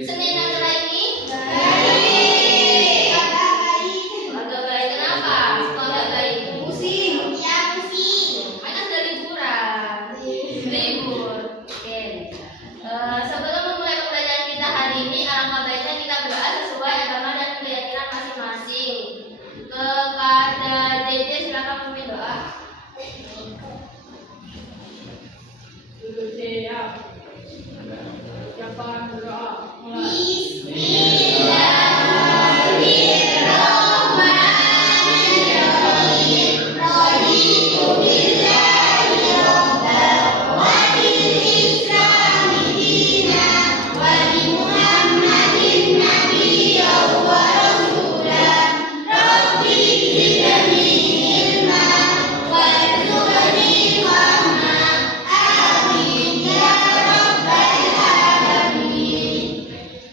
Senin adalah ini agak baik. Kenapa? Kok agak baik? Pusing. Ya pusing. Mana ada liburan? Libur. Oke. Sebelum memulai pembelajaran kita hari ini, alangkah baiknya kita berdoa sesuai agama dan keyakinan masing-masing. Kepada JJ silakan memimpin doa. Duduk siap. Siapa berdoa? Mulai.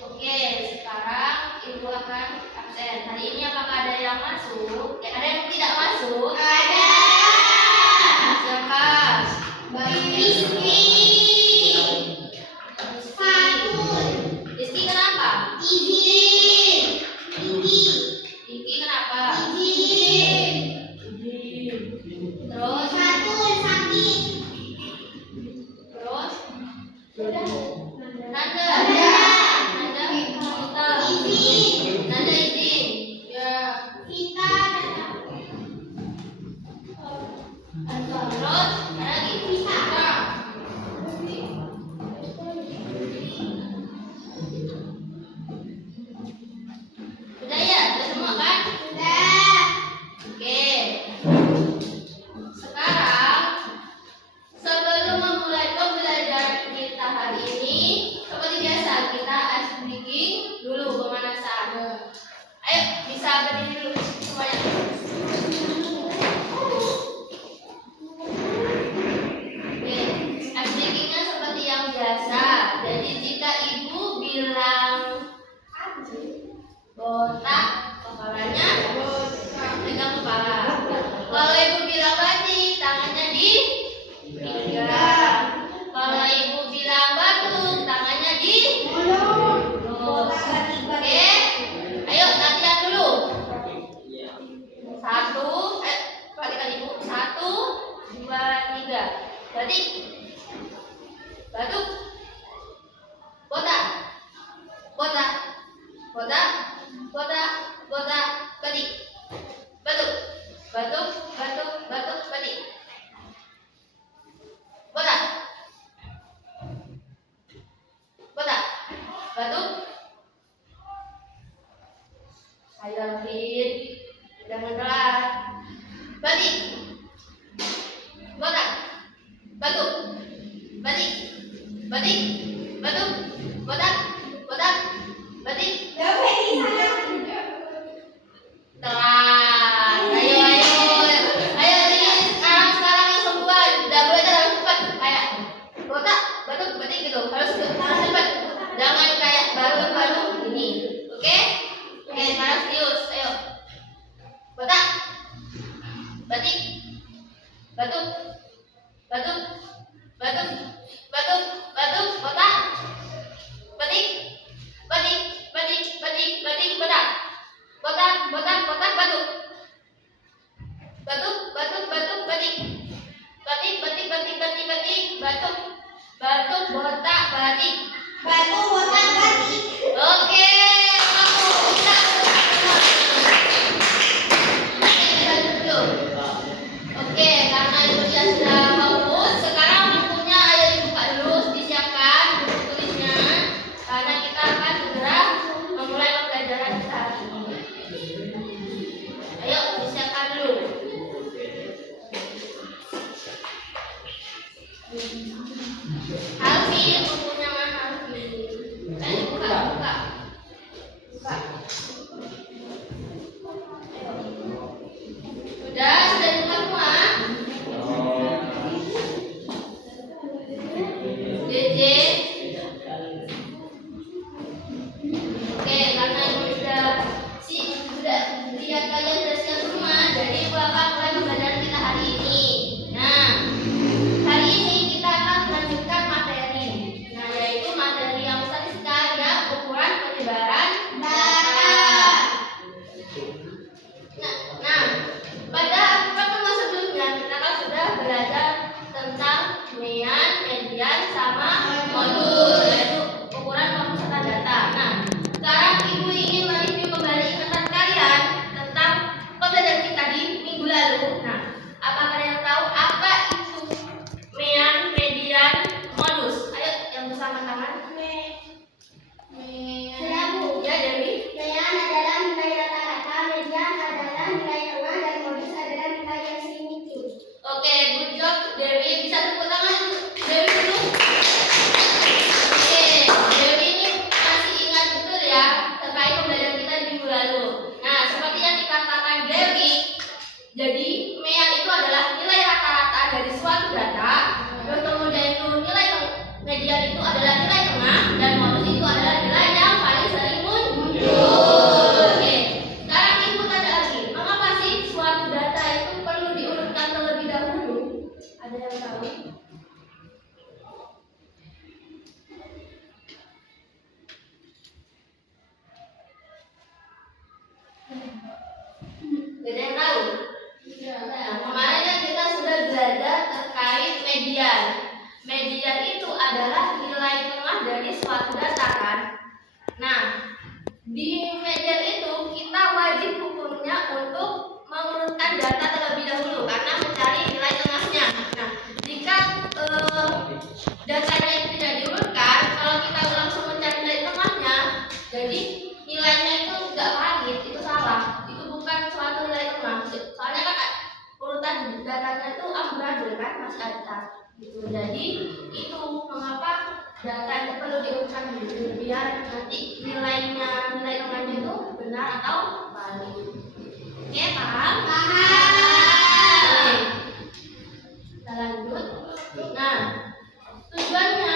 Oke, sekarang Ibu akan absen. Hari ini apakah ada yang masuk? Ada yang tidak masuk? Ada. Siapa? Rizky. Rizky kenapa? Izin. Iki kenapa? Izin. Terus? Sakit. Terus? Nanda. Nanda izin. Ya. Kita. Terus? Ada lagi? Kita. Sudah ya? Sudah semua kan? Sudah. Oke. Sekarang sebelum memulai pembelajaran kita hari ini, seperti biasa kita ice breaking dulu pemanasan. Ayo, bisa berdiri dulu semuanya. Oke, ice breakingnya seperti yang biasa. Jadi jika ibu bilang botak, kepalanya pegang kepala. Kalau ibu bilang batik, tangannya di pinggang. Kalau ibu bilang batuk, tangannya di mulut. Oke, ayo latihan dulu. Satu, perhatikan ibu. 1, 2, 3. Batik, batuk, botak, botak, botak, botak, botak, batik, batuk, batuk, batuk, batuk, batik, botak, botak, batuk. Ayo Fit, jangan telat. Batik, botak, batuk, batik, batik, batuk, botak, botak, batik. Telat. Ayo, ayo ini sekarang yang sembuhan. Udah belajar harus cepat. Kayak botak, batuk, batik gitu. Harus cepat. Jangan kayak baru ini. Oke? Oke, sekarang serius. Ayo. Botak, batik, batuk, batuk, batuk, batuk, batuk, botak, batik, batik, batik, batik, batik, botak, botak, botak, botak, batuk, batuk, batuk, batuk, batik, batik, batik, batik, batik, batik, batuk, batuk, botak, batik, batuk, botak, batik. Oke, kamu bisa. Oke, karena ibu dia sudah fokus, sekarang bukunya ayo dibuka dulu, disiapkan buku tulisnya, karena kita akan segera memulai pembelajaran kita hari ini. Ayo disiapkan dulu. Alvin, bukunya mana? adalah nilai tengah dan modus itu adalah nilai yang paling sering muncul. Oke, sekarang input ada lagi. Mengapa sih suatu data itu perlu diurutkan terlebih dahulu? Ada yang tahu? Ada yang tahu? Nah, kemarin kan kita sudah belajar terkait median. Median itu adalah nilai tengah dari suatu data kan. Nah, di median itu kita wajib hukumnya untuk mengurutkan data terlebih dahulu karena mencari nilai tengahnya. Nah, jika datanya itu tidak diurutkan, kalau kita langsung mencari nilai tengahnya, jadi nilainya itu tidak valid, itu salah. Itu bukan suatu nilai tengah. Soalnya kan urutan datanya itu amburadul kan, masih ada. Gitu. Jadi itu mengapa data itu perlu diurutkan dulu biar nanti nilai tengahnya itu benar atau valid. Oke, paham? Oke. Kita lanjut. Nah, tujuannya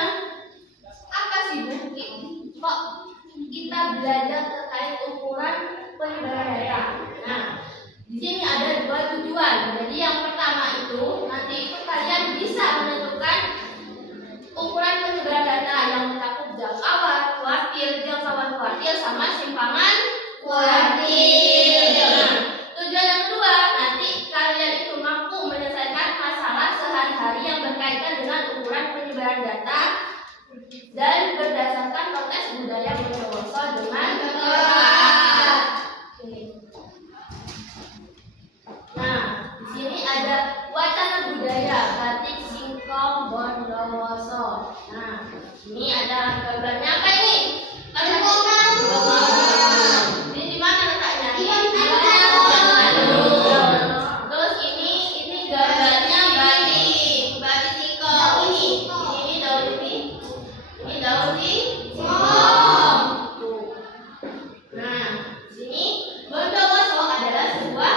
apa sih Bu? Kok kita belajar terkait ukuran penyebaran data? Nah, di sini ada dua tujuan. Jadi yang pertama itu nanti itu kalian bisa menentukan ukuran penyebaran data yang mencakup jangkauan, kuartil, jangkauan kuartil sama simpangan kuartil. Nah, tujuan yang kedua nanti kalian itu mampu menyelesaikan masalah sehari-hari yang berkaitan dengan ukuran penyebaran data dan berdasarkan konteks budaya Bondowoso dengan tepat. Nah, di sini ada wacana budaya batik singkong Bondowoso. Nah, ini ada gambarnya apa ini? Ini di mana letaknya? Terus ini gambarnya batik singkong. Ini daun singkong. Nah, di sini Bondowoso adalah sebuah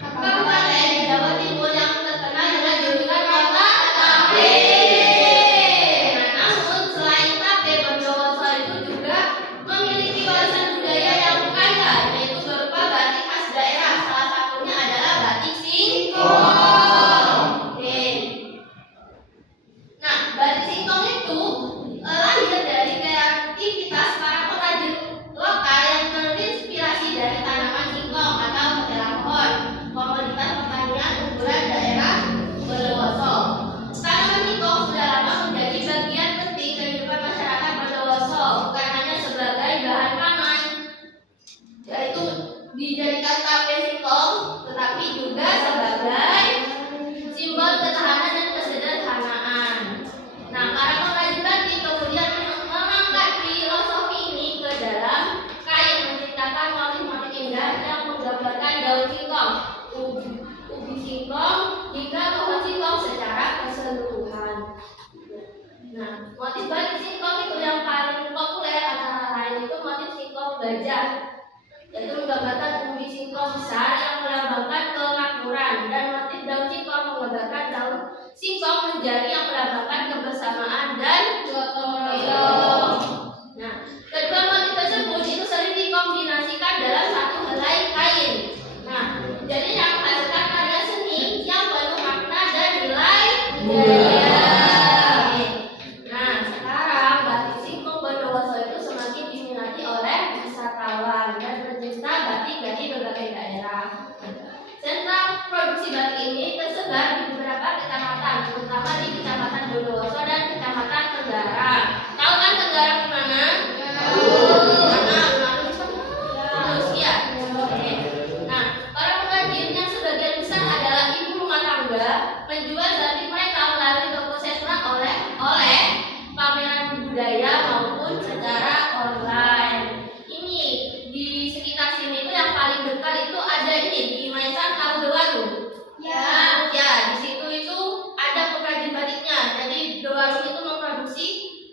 kabupaten di Jawa Timur yang terkenal dengan julukan kota tape. Nah, namun selain tape, Bondowoso itu juga memiliki warisan budaya yang kaya, yaitu berupa batik khas daerah. Salah satunya adalah batik singkong. Oke. Nah, batik singkong itu lahir dari kreativitas para pengrajin lokal yang terinspirasi dari tanaman singkong atau ketela pohon, komoditas pertanian unggulan daerah Bondowoso. Tanaman singkong sudah lama menjadi bagian penting kehidupan masyarakat Bondowoso, bukan hanya sebagai bahan pangan, yaitu dijadikan tape singkong, tetapi juga sebagai simbol ketahanan dan kesederhanaan. Nah, para pengrajin batik kemudian mengangkat filosofi ini ke dalam kain, menciptakan motif-motif indah yang menggambarkan daun singkong, ubi singkong, hingga pohon singkong secara keseluruhan. Nah, motif batik singkong itu yang paling populer antara lain itu motif singkong gajah, yaitu menggambarkan ubi singkong besar yang melambangkan kemakmuran, dan motif daun singkong menggambarkan daun singkong menjadi yang melambangkan kebersamaan dan gotong royong. Nah, kedua motif tersebut itu sering dikombinasikan dalam satu helai kain. Nah, jadi yang menghasilkan karya seni yang penuh makna dan nilai budaya. Nah, sekarang batik singkong Bondowoso itu semakin diminati oleh wisatawan dan pencinta batik dari berbagai daerah. Sentra produksi batik ini tersebar di beberapa kecamatan, terutama di Kecamatan Bondowoso dan Kecamatan Tenggara. Tahu kan Tenggara di mana? Terus ya. Oke. Nah, para pengrajin yang sebagian besar adalah ibu rumah tangga menjual batik mereka melalui toko sesna oleh pameran budaya maupun secara online. Ini di sekitar sini itu yang paling dekat itu ada ini di Maisan Karudewaru. Ya, di situ itu ada pengrajin batiknya. Jadi Dewaru itu memproduksi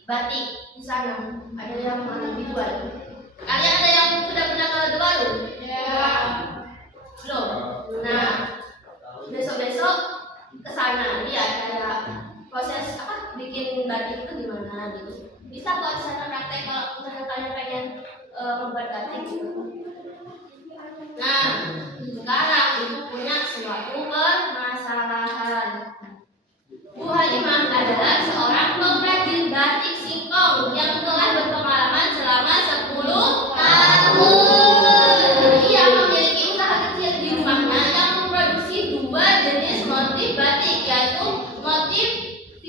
batik di sana. Ada yang mana dijual? Kalian ada yang sudah pernah ke Dewaru? Belum. Nah, besok-besok ke sana lihat kayak proses apa bikin batik itu gimana gitu. Bisa kok misalnya praktek kalau misalnya kalian pengen membuat batik gitu. Nah, sekarang ibu punya suatu permasalahan. Bu Halimah adalah seorang pengrajin batik singkong yang telah berpengalaman selama 10 tahun. Ia memiliki usaha kecil di rumahnya yang memproduksi 2 jenis motif batik, yaitu motif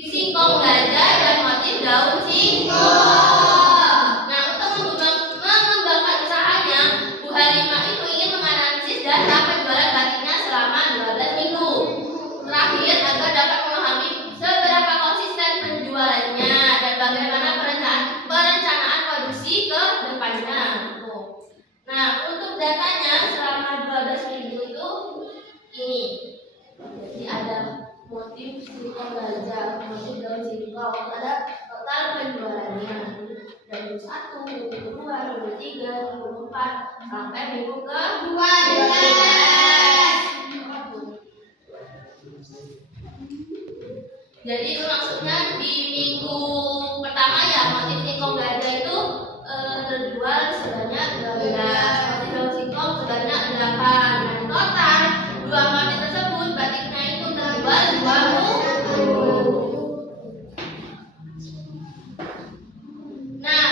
singkong gajah dan motif daun singkong. Nah, untuk mengembangkan usahanya, Bu Halimah itu ingin menganalisis data penjualan batiknya selama 12 minggu terakhir agar dapat memahami seberapa konsisten penjualannya dan bagaimana perencanaan produksi ke depannya. Nah, untuk datanya selama 12 minggu itu ini. Jadi ada motif singkong gajah, motif daun singkong, ada total penjualannya dari minggu 1, minggu 2, minggu 3, minggu 4 sampai minggu ke 12. Jadi itu maksudnya di minggu pertama ya motif singkong gajah itu terjual sebanyak 12, motif daun singkong sebanyak 8. Nah, total 2 motif tersebut batiknya itu terjual 20. Nah,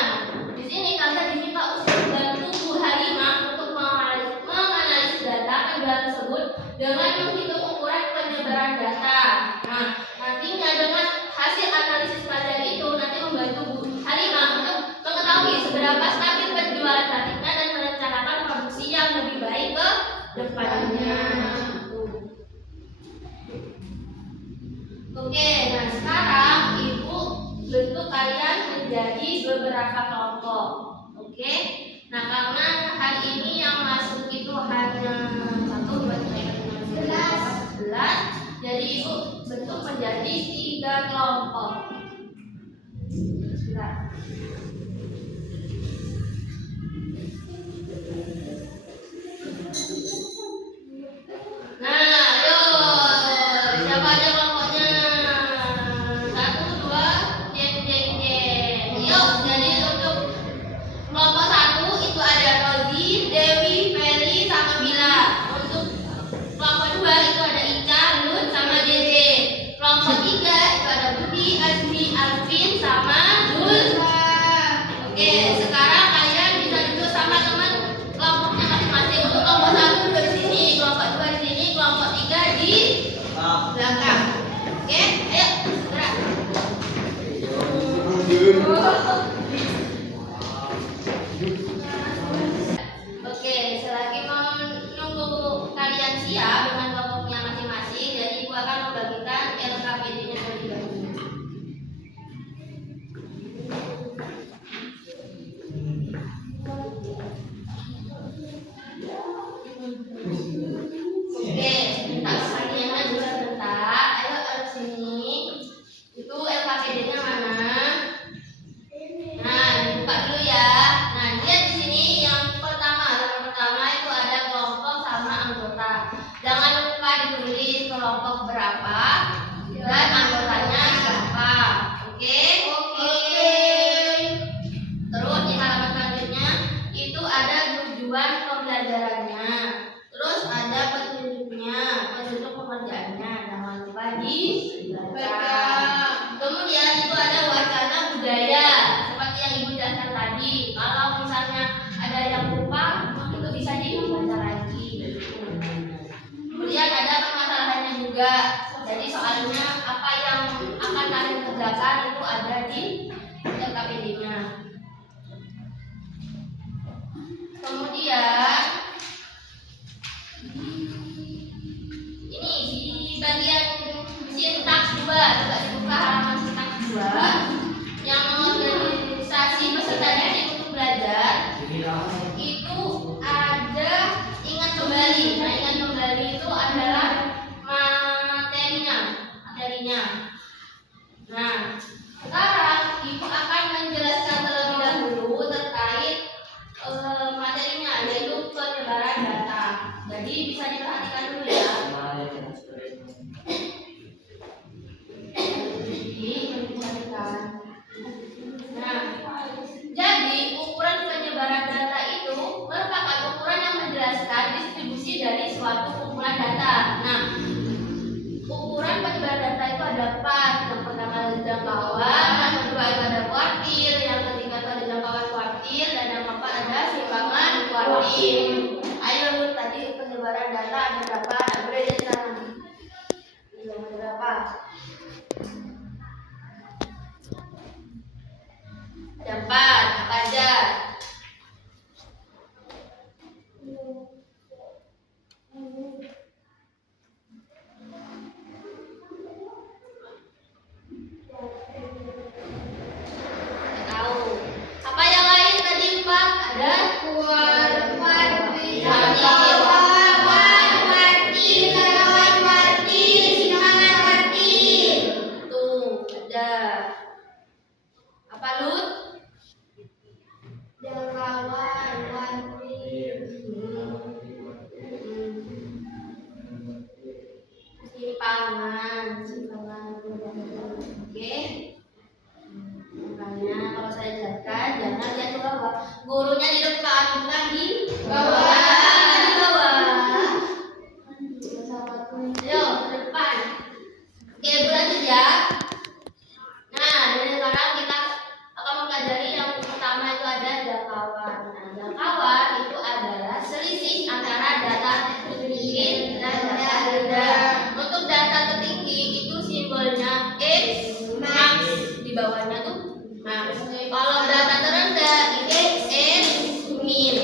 di sini kalian diminta untuk membantu Bu Halimah untuk menganalisis data penjualan tersebut dengan menghitung ukuran penyebaran data. Nah, nantinya dengan hasil analisis pelajaran itu nanti membantu Bu Halimah untuk mengetahui seberapa stabil penjualan batiknya dan merencanakan produksi yang lebih baik ke depannya. Oke, nah sekarang Ibu bentuk kalian menjadi beberapa kelompok. Oke, nah karena hari ini yang masuk itu hanya 1, 2, 3, 4, 5, 6, 11, jadi Ibu bentuk menjadi 3 kelompok. Sebentar. Nah, ayo siapa aja kelompoknya? 1, 2, jeng jeng jeng. Yuk, jadi untuk kelompok 1 itu ada Rozi, Dewi, Feli, sama Mila. Untuk kelompok 2 itu ada Ica, Nur, sama Jeje. Kelompok 3 itu ada Budi, Azmi, Alvin, sama Jul. Oke, sekarang kalian bisa duduk sama teman kelompoknya masing-masing. Untuk kelompok 1 duduk di sini, kelompok 2 di sini, kelompok 3 di belakang. Oke, ayo gerak. Oke, selagi menunggu kalian siap dengan kelompoknya masing-masing, jadi Ibu akan membagikan LKPD-nya terlebih dahulu. Oke, minta bagiannya juga sebentar. Ayo ke sini. Itu LKPD-nya mana? Cepat, apa aja? Tahu. Apa yang lain tadi 4? Ada tuh, ada. Apa Lut? Simpangan. Oke. Makanya kalau saya ajarkan jangan lihat ke bawah. Gurunya di depan, bukan di bawah. Di bawah. Ayo, ke depan. Oke, lanjut ya. Nah, dari sekarang kita akan mempelajari yang pertama itu ada jangkauan. Nah, jangkauan itu adalah selisih antara data tertinggi dan data rendah. Untuk data tertinggi itu simbolnya X, max, di bawahnya tuh max. Kalau data terendah itu X min,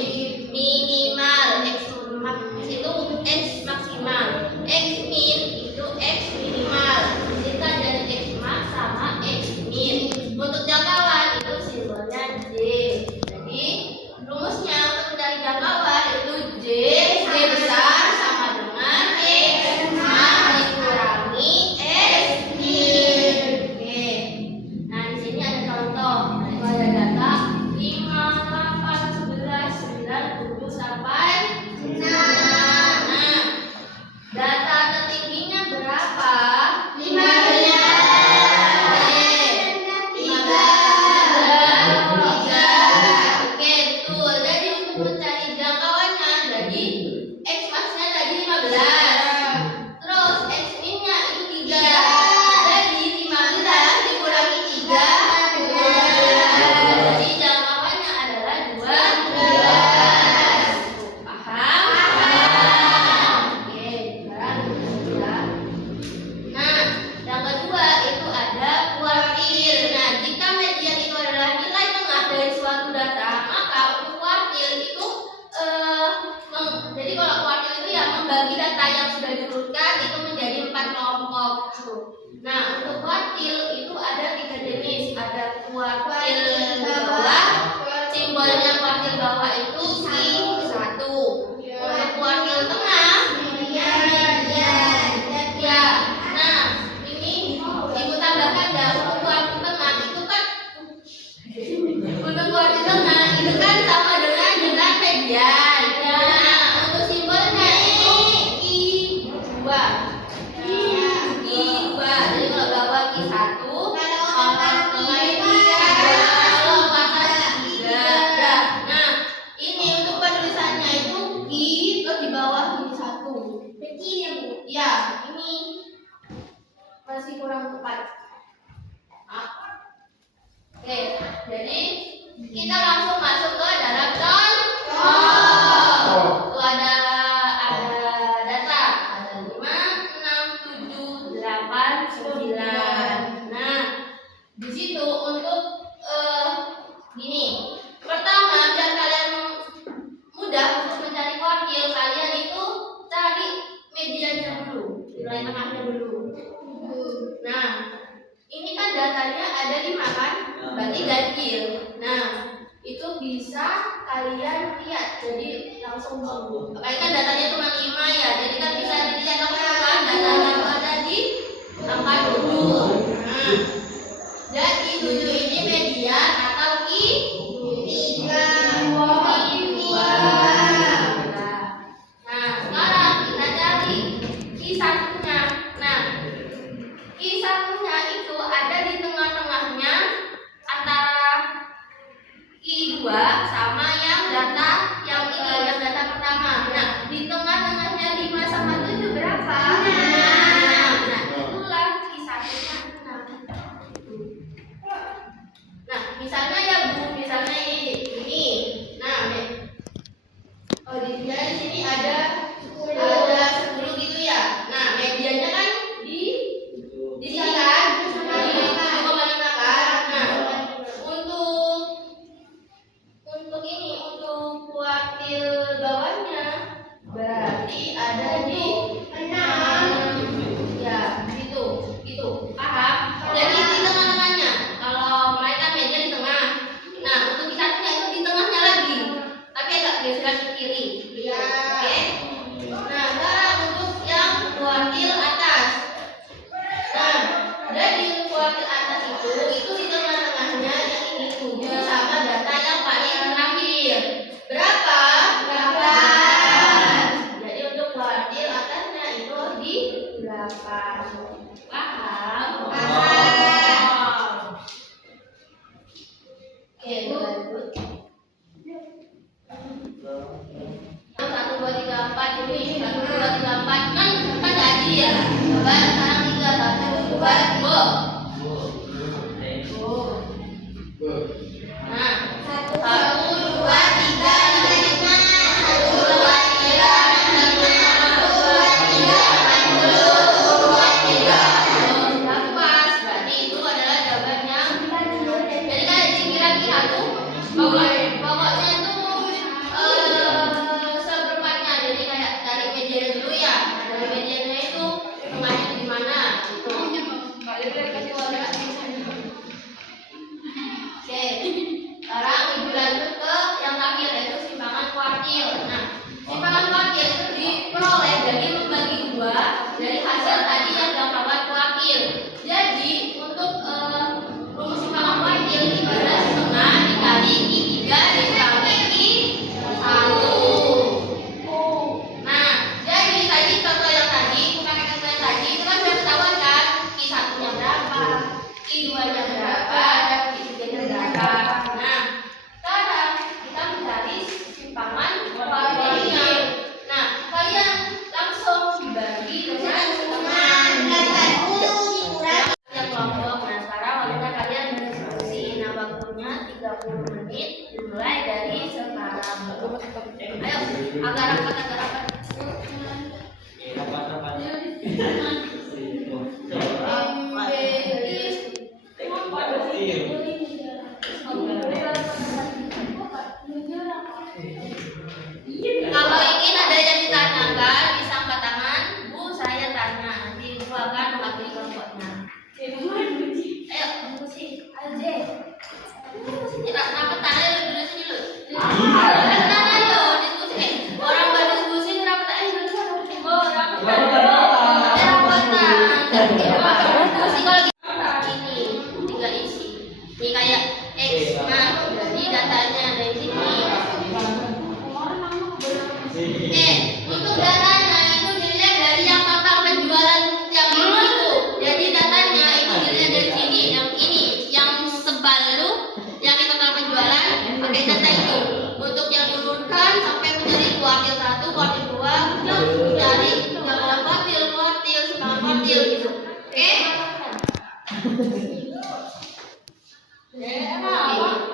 minimal, X max itu X maksimal, X min itu X minimal. Disingkat dari X max sama X min. Untuk jangkauan itu simbolnya J. Jadi rumusnya untuk mencari jangkauan itu J besar sama dengan X max dikurangi X min. Oke. Nah, di sini ada contoh. Nah, itu ada data 5, 8, 11, 9, 7 sampai 6. Nah, data tertingginya berapa? 15. Oke, betul. Jadi untuk mencari jangkauannya, jadi X max-nya tadi 15. Terus X min-nya itu 3. Jadi 15 dikurangi 3. Jadi jangkauannya adalah 12. Paham? Oke, sekarang ya. Nah, yang kedua itu ada kuartil. Nah, jika median itu adalah nilai tengah dari suatu data, maka untuk kuartil itu jadi kalau kuartil itu ya membagi data yang sudah diurutkan itu menjadi 4 kelompok. Nah, untuk kuartil itu ada 3 jenis. Ada kuartil bawah, simbolnya kuartil bawah itu Q1. Untuk kuartil tengah, ya. Nah, ini ibu tambahkan ya, untuk kuartil tengah itu kan sama dengan median. Nah, untuk simbolnya itu Q2. Q2. Jadi kalau bawah Q1, kalau tengah itu 3, kalau atas 3. Nah, ini untuk penulisannya itu Q terus di bawah Q1. Kecil ya, Bu? Ya, ini masih kurang tepat. Oke, jadi kita langsung masuk ke dalam contoh. Tuh ada data, ada 5, 6, 7, 8, 9. Nah, di situ untuk gini. Pertama, biar kalian mudah untuk mencari kuartil, kalian itu cari mediannya dulu, nilai tengahnya dulu. Nah, ini kan datanya ada 5 kan? Berarti ganjil. Nah, itu bisa kalian lihat. Jadi langsung sembuh. Makanya kan datanya cuma 5 ya. Jadi kan bisa dilihat langsung kan datanya itu ada di angka 7. Nah, jadi 7 ini median atau Q3. Nah, sekarang kita cari Q1-nya. Nah, Q1-nya itu ada di tengah-tengahnya antara Q2 sama yang data yang data pertama. Nah, di tengah-tengahnya 5 sama 7 berapa? Nah, itulah Q1-nya 6. Nah, misalnya ya Bu, misalnya ini. Nah, di sini ada 10 gitu ya. Nah, mediannya kan di sini kan? Di 0,5 kan? Nah, untuk sama data yang paling terakhir. Berapa? 8. Jadi untuk kuartil atasnya itu di 8. Paham? Oke, lanjut. 1, 2, 3, 4 ini 1, 2, 3, 4 kan tadi ya. Coba sekarang 3, 1, 2, 2. Nah, 1, 2, 3, 5, 1, 2, 3, 10, 2, 3, 10, 2, 3. Sudah pas, berarti itu adalah jawaban yang jadi kan kira-kira tuh pokoknya itu seperempatnya. Jadi kayak dari medianya dulu ya. Dari medianya itu hitungannya di mana gitu. Oke, sekarang ibu lanjut ke yang terakhir yaitu simpangan kuartil. Nah, simpangan kuartil itu diperoleh dari membagi 2 dari hasil tadi yang dilakukan kuartil. Jadi untuk rumus simpangan kuartil ini adalah setengah dikali I3 dikurangi I1. Nah, jadi tadi contoh yang tadi, pakai contoh yang tadi itu kan sudah ketahuan kan I1-nya berapa, I2-nya berapa, dan I3-nya berapa. Nah, sekarang kita mencari simpangan kuartilnya. Nah, kalian langsung dibagi dengan setengah. Yang kelompok. Nah, sekarang waktunya kalian berdiskusi. Nah, waktunya 30 menit dimulai dari sekarang. Ayo, agak rapat. Kalau ingin ada yang ditanyakan bisa angkat tangan. Bu, saya tanya. Nanti Bu akan mewakili kelompoknya. Ayo, diskusi. Ayo, J. Angkat tangan dulu sini lu. Angkat tangan lo, diskusi. Orang berdiskusi kenapa tak ini? Diskusi kalau ini tinggal isi. Ini kayak X jadi datanya dari sini. Untuk datanya itu dilihat dari yang total penjualan yang ini itu. Jadi datanya itu dilihat dari sini, yang ini, yang sebal itu, yang total penjualan pakai data itu. Untuk yang diurutkan sampai menjadi kuartil 1, kuartil 2, kita cari jumlah kuartil, simpangan kuartil gitu. Oke?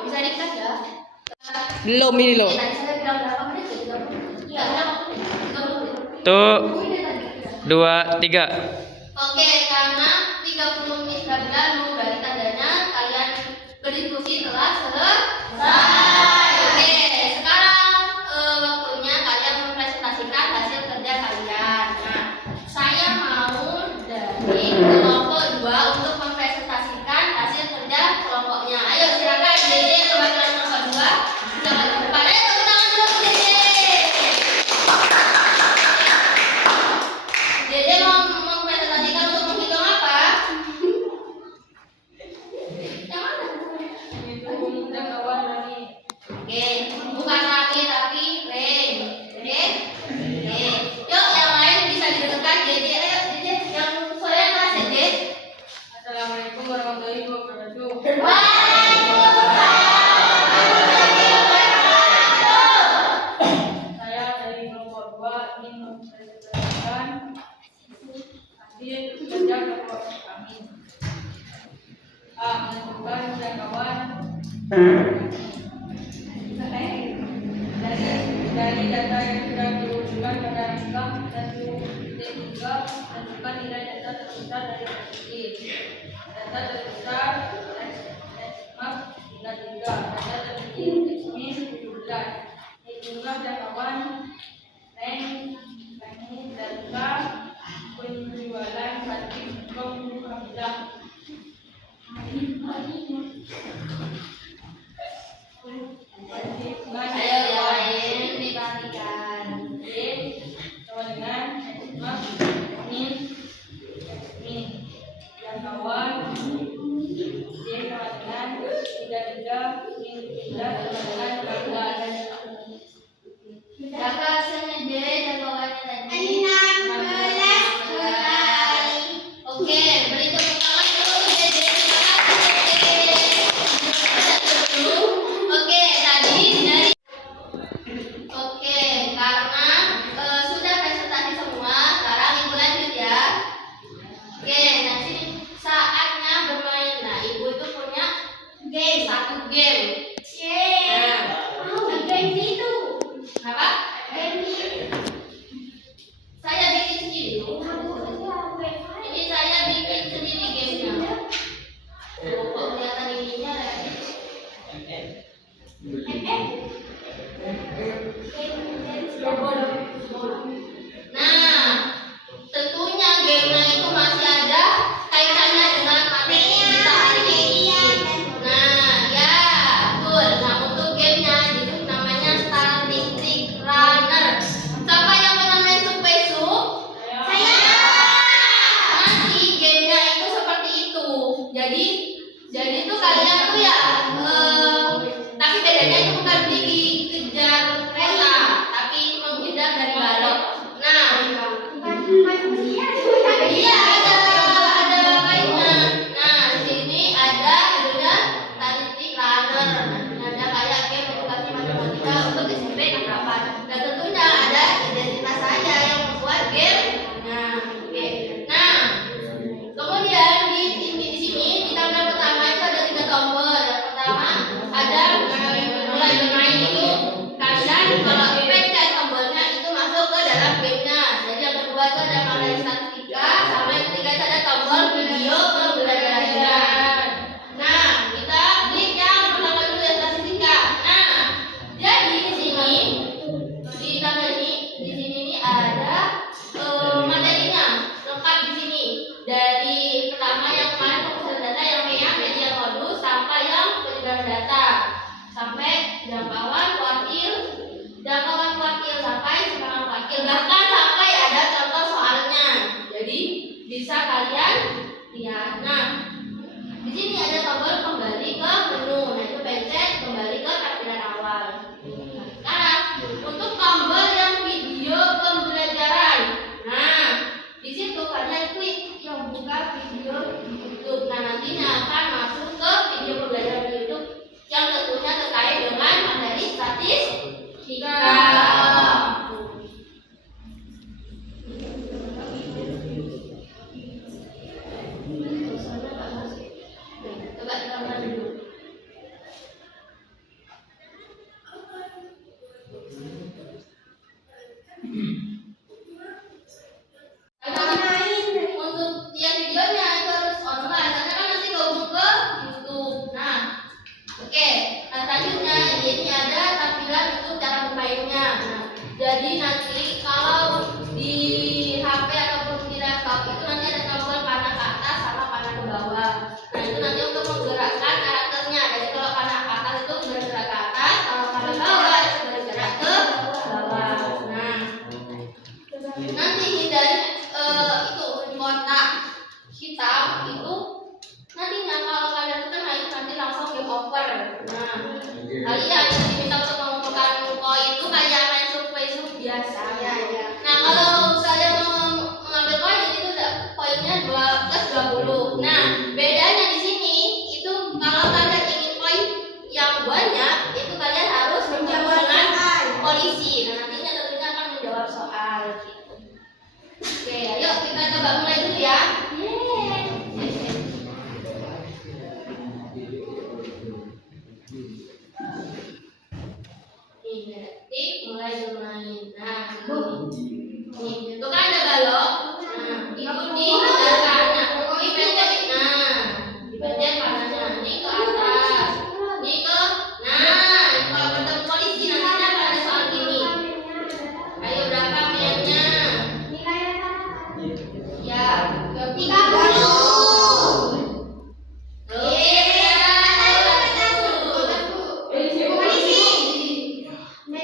Bisa dikasih ya? Belum ini loh. Tadi saya bilang berapa menit? 30 menit. Tuh 2, 3. Oke, karena 30 menit sudah berlalu, berarti tandanya kalian berdiskusi telah selesai. Oke, sekarang waktunya kalian mempresentasikan hasil kerja kalian. Nah, saya mau dari kelompok 2 untuk mempresentasikan hasil kerja kelompoknya. Ayo silakan Dede perwakilan kelompok 2. Silakan ke depan. Ayo tepuk tangan dulu untuk Dede. Dede mau mempresentasikan untuk menghitung apa? Yang mana? Oke, bukan lagi tapi range. Oke? Oke. Yuk, yang lain bisa didengarkan Dede. Ayo Dede, yang suaranya keras ya, Dede. Assalamualaikum warahmatullahi wabarakatuh. Saya dari kelompok 2 ingin mempresentasikan hasil kerja kelompok kami. Menentukan jangkauan dari data yang sudah diusulkan pada ringkang 1.3, tentukan nilai data terbesar dari hasil. Data terbesar maaf 33, data terkecil X-min 17. Jumlah jangkauan range data penjualan batik Alhamdulillah. Ayo yang lain diperhatikan. Sama dengan min jangkauan Nah, tentunya gamenya itu masih ada kaitannya dengan materi kita hari ini. Nah, ya, betul. Nah, untuk gamenya itu namanya statistik runner. Siapa yang pernah main Subway Soup? Saya. Nanti gamenya itu seperti itu. Jadi tuh kalian tuh ya, tapi bedanya itu bukan dikejar kereta, tapi menghindar dari balok. Nah, iya ada baiknya. Nah, di sini ada judulnya statistik runner. Ada kayak game edukasi matematika untuk SMP kelas 8. Dan tentunya ada identitas saya yang membuat game. Nah, oke. Nah, kemudian di sini di tabel pertama itu ada 3 tombol. Yang pertama ada mulai bermain itu kalian kalau pencet tombolnya itu masuk ke dalam gamenya. Jadi yang kedua itu ada materi statistika, sama yang ketiga itu ada tombol video pembelajaran. Nah, kita klik yang pertama dulu ya, statistika. Nah, jadi di sini di tabel ini di sini nih ada materinya lengkap di sini. Dari pertama yang kemarin pengumpulan data, yang merah media modus, sampai yang penyebaran data, sampai jangkauan kuartil sampai sekarang kuartil, bahkan sampai ada contoh soalnya. Jadi bisa kalian lihat. Nah, di sini ada tombol kembali ke menu. Nah, itu pencet kembali ke tampilan awal. Nah, sekarang untuk tombol yang video pembelajaran. Nah, di situ kalian klik yang buka video di YouTube. Nah, nantinya akan masuk ke video pembelajaran di YouTube yang tentunya terkait dengan materi statistika. Coba ditonton dulu. Untuk lihat videonya itu harus online, karena kan nanti gabung ke YouTube. Nah, oke. Nah, selanjutnya ini ada tampilan untuk cara bermainnya. Nah, jadi nanti kalau di HP ataupun di laptop itu nanti ada tombol panah ke atas sama panah ke bawah. Nah, itu nanti untuk menggerakkan karakternya. Jadi kalau panah ke atas itu bergerak ke atas, kalau panah ke bawah itu bergerak ke bawah. Nah, nanti hindari itu kotak hitam itu nantinya kalau kalian kena itu nanti langsung game over. Nah, kalian diminta untuk mengumpulkan koin itu kayak main Subway Soup biasa. Nah, kalau kalian mau mengambil koin itu koinnya 20. Nah, bedanya di sini itu kalau kalian ingin koin yang banyak itu kalian harus menjawab dengan polisi. Nah, nantinya tentunya akan menjawab soal gitu. Oke, ayo kita coba mulai dulu ya. Nih, berarti mulai bermain. Nah, nih, itu kan ada balok. Nah, itu dihindarkan. Nah, dipencet. Nah, dipencet panahnya. Ini ke atas. Ini ke. Nah, kalau bertemu polisi nantinya akan ada soal gini. Ayo berapa pilihannya? Ya, 30.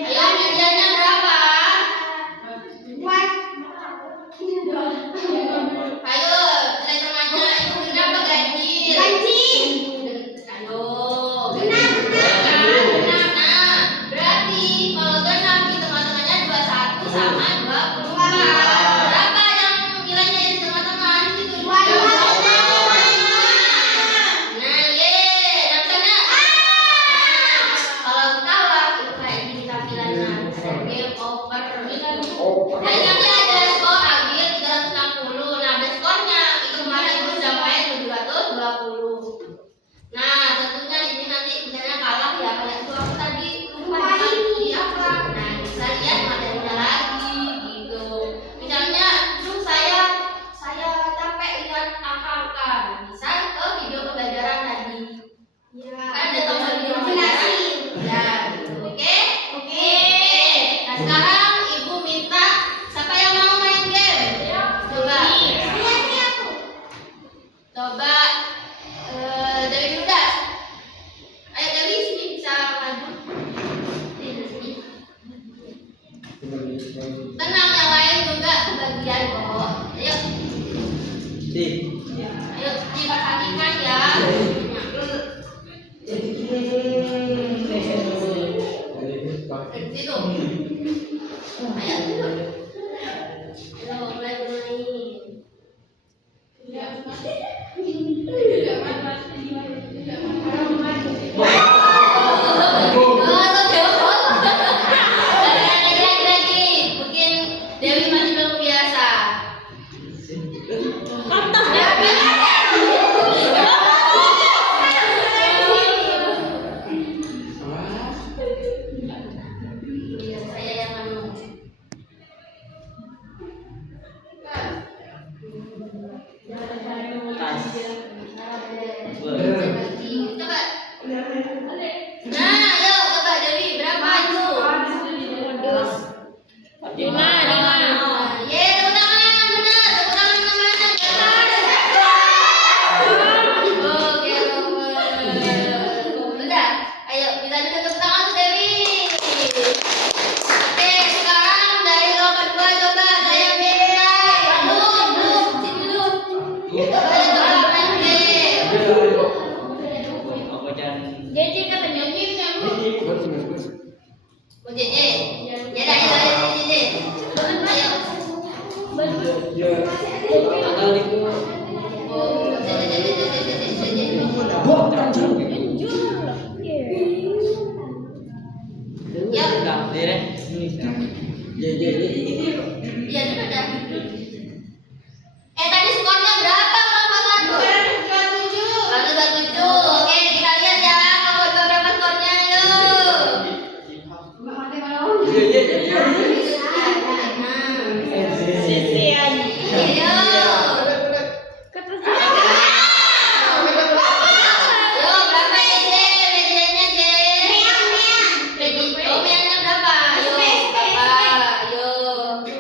Ayo medianya berapa? Lagi. Mungkin Dewi masih belum biasa. Saya yang anu. Coba. Nah, ayo coba Dewi berapa itu? Lima. Ye, tepuk tangan yang benar, tepuk tangan yang mana? Oke, udah. Ayo kita juga tepuk tangan untuk Dewi. Oke, sekarang dari lomba 2 coba saya minta. Belum, sini dulu. Coba main game. JJ katanya kamu. Oh JJ. Ya dah, ayo JJ. Ayo. Oh, ya. Iya, udah dah. Tadi skornya berapa kelompok 1? 127. Oke, kita lihat ya. Kelompok 2 berapa skornya? Ayo. Yo, berapa JJ? Medianya J. Oh, medianya berapa? Yo, berapa? Yo.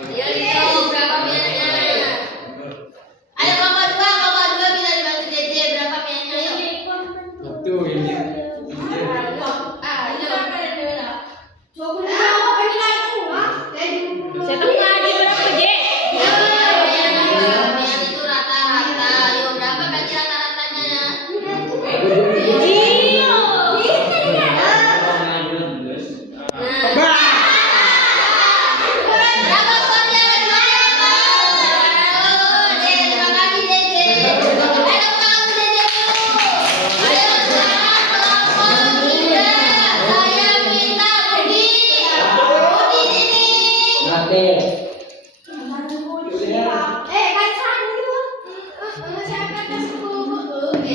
Yo, berapa medianya? Ayo kelompok 2 bisa dibantu JJ berapa medianya? Ayo. Median itu rata-rata. Yo, berapa berarti rata-ratanya? Berapa skornya kedua ya, Pak? Oh, terima kasih JJ. Ayo tepuk tangan untuk JJ dulu. Ayo sekarang kelompok 3. Saya minta Budi. Budi sini.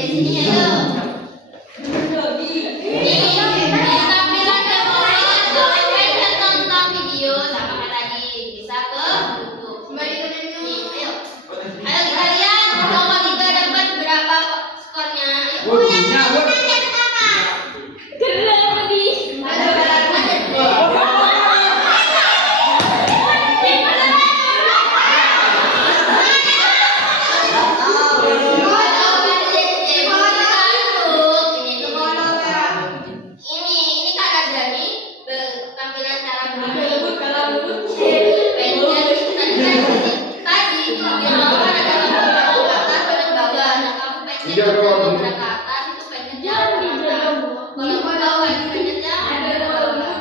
Sini ayo. Ini tampilan demonya. Kalau pengen nonton video sama kayak tadi bisa ke YouTube. Kembali ke menu. Ayo. Ayo kita lihat kelompok 3 dapat berapa skornya. Ayo. Ini kan ada nih tampilan cara bermain. Pennya tadi yang awal ada lampu ke atas dan bawah. Nah, kamu pennya gerak ke atas itu pennya jalan ke atas. Kalau ke bawah itu pennya jalan ke bawah.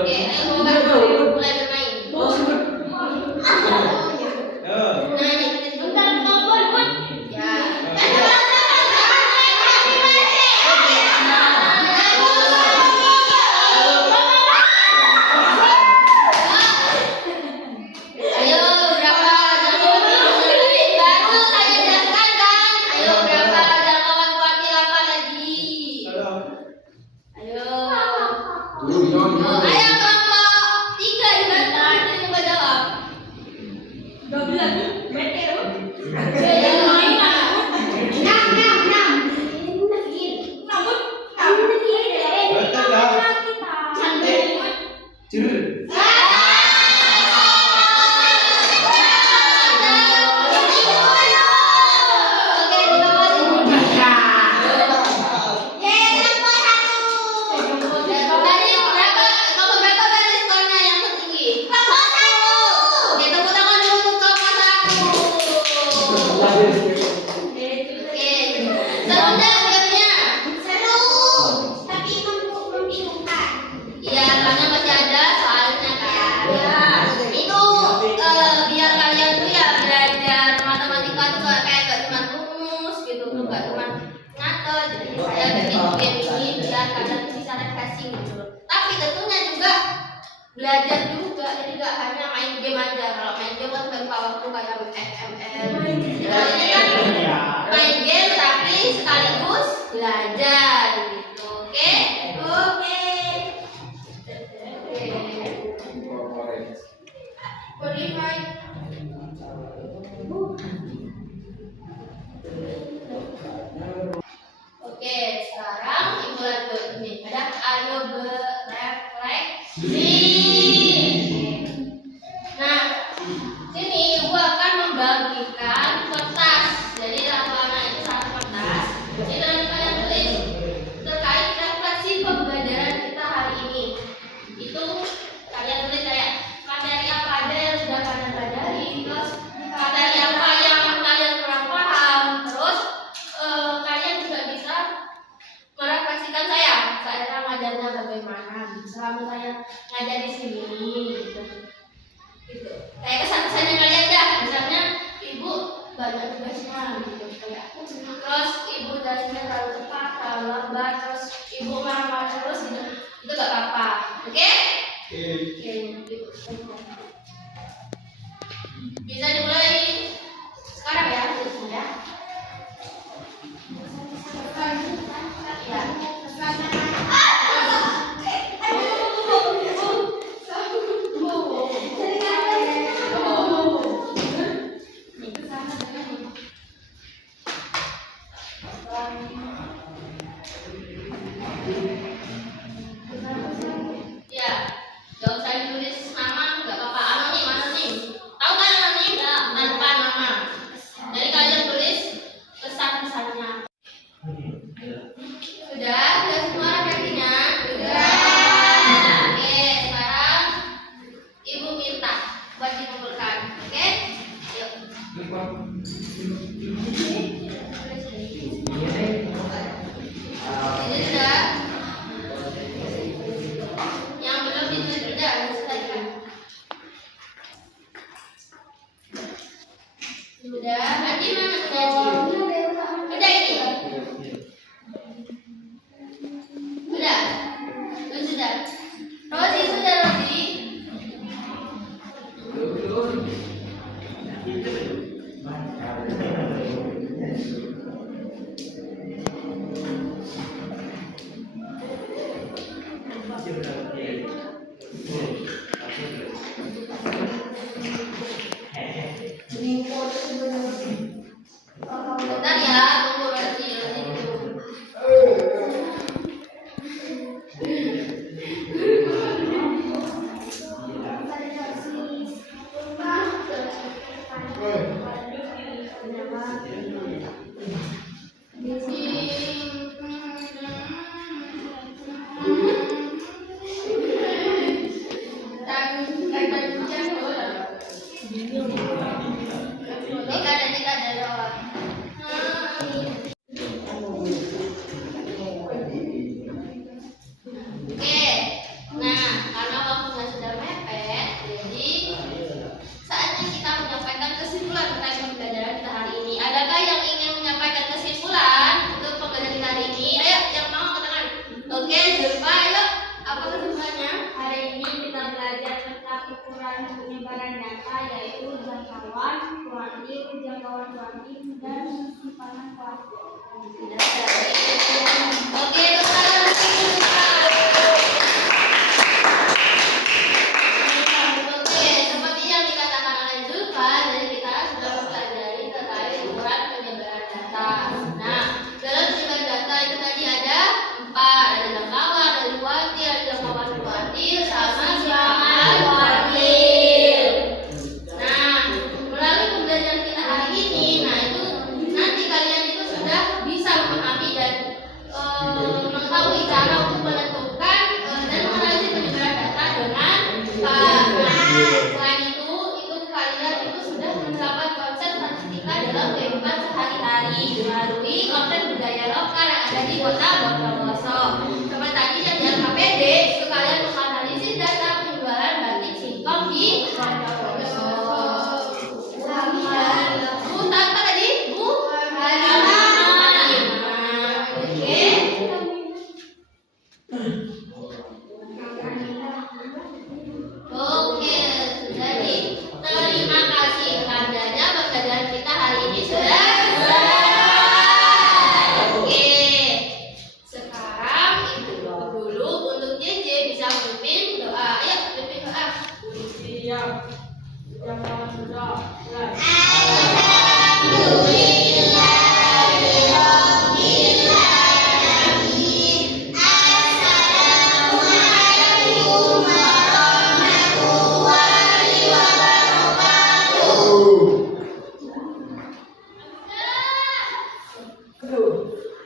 Oke, ayo mulai bermain. Nah, ini bentar ngobrol, ya. Ayo berapa baru saya jelaskan kan? Ayo berapa jangkauan kuartil apa lagi? Ayo. Ayo kelompok 3 gimana? Itu coba jawab. 12 meter. Tadi berapa? Kamu berapa? belajar juga, jadi nggak hanya main game aja. Kalau main game kan tanpa waktu kayak ML. Jadi kan main game tapi sekaligus belajar gitu. Oke? Oke. Oke, sekarang ibu lanjut nih. Ada ayo berefleksi. Nah, sini ibu akan membagikan kertas. Jadi dalam anak itu satu kertas. Ini nanti kalian tulis terkait refleksi pembelajaran kita hari ini. Itu kalian tulis kayak materi apa aja yang sudah kalian pelajari, terus materi apa yang kalian kurang paham, terus kalian juga bisa merefleksikan saya ngajarnya bagaimana, selama saya ngajar di sini gitu. Kayak kesan-kesannya kalian dah, misalnya ibu banyak tugasnya gitu, kayak terus ibu dasarnya terlalu cepat, terlalu lambat, terus ibu marah-marah terus gitu, itu gak apa-apa, oke? Oke, gitu. Bisa dimulai sekarang ya, ya. Ya, gak usah ditulis nama, gak apa-apa. Anonim. Tahu kan anonim? Tanpa nama. Jadi kalian tulis pesan-pesannya. Sudah semua refleksinya? Sudah. Oke, sekarang ibu minta buat dikumpulkan. Oke? Yuk. Ini sudah. Yang belum ditulis sudah, selesaikan. Sudah. Nanti mana sudah? Sudah ini. Sudah. Sudah. Rosi sudah Rosi. Bentar ya, tunggu Rosi dulu. Oke, nah karena waktunya sudah mepet, jadi saatnya kita menyampaikan kesimpulan terkait pembelajaran kita hari ini. Adakah yang ingin menyampaikan kesimpulan untuk pembelajaran kita hari ini? Ayo, yang mau angkat tangan. Oke, Zulfa, ayo. Apa kesimpulannya? Hari ini kita belajar tentang ukuran penyebaran data, yaitu jangkauan, kuantim, jangkauan kuantim, dan simpanan kuantim. Oke, dokter. Oke, seperti yang dikatakan oleh Zulfa, jadi kita sudah mempelajari terkait ukuran penyebaran data. Nah, dalam penyebaran data itu tadi ada 4, ada jangkauan, ada kuantil, ada jangkauan kuantil, sama simpanan kuantil. Nah, melalui pembelajaran kita hari ini, nah itu nanti kalian itu sudah bisa memahami dan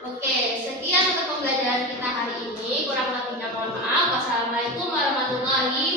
Oke, sekian untuk pembelajaran kita hari ini. Kurang lebihnya mohon maaf. Wassalamualaikum warahmatullahi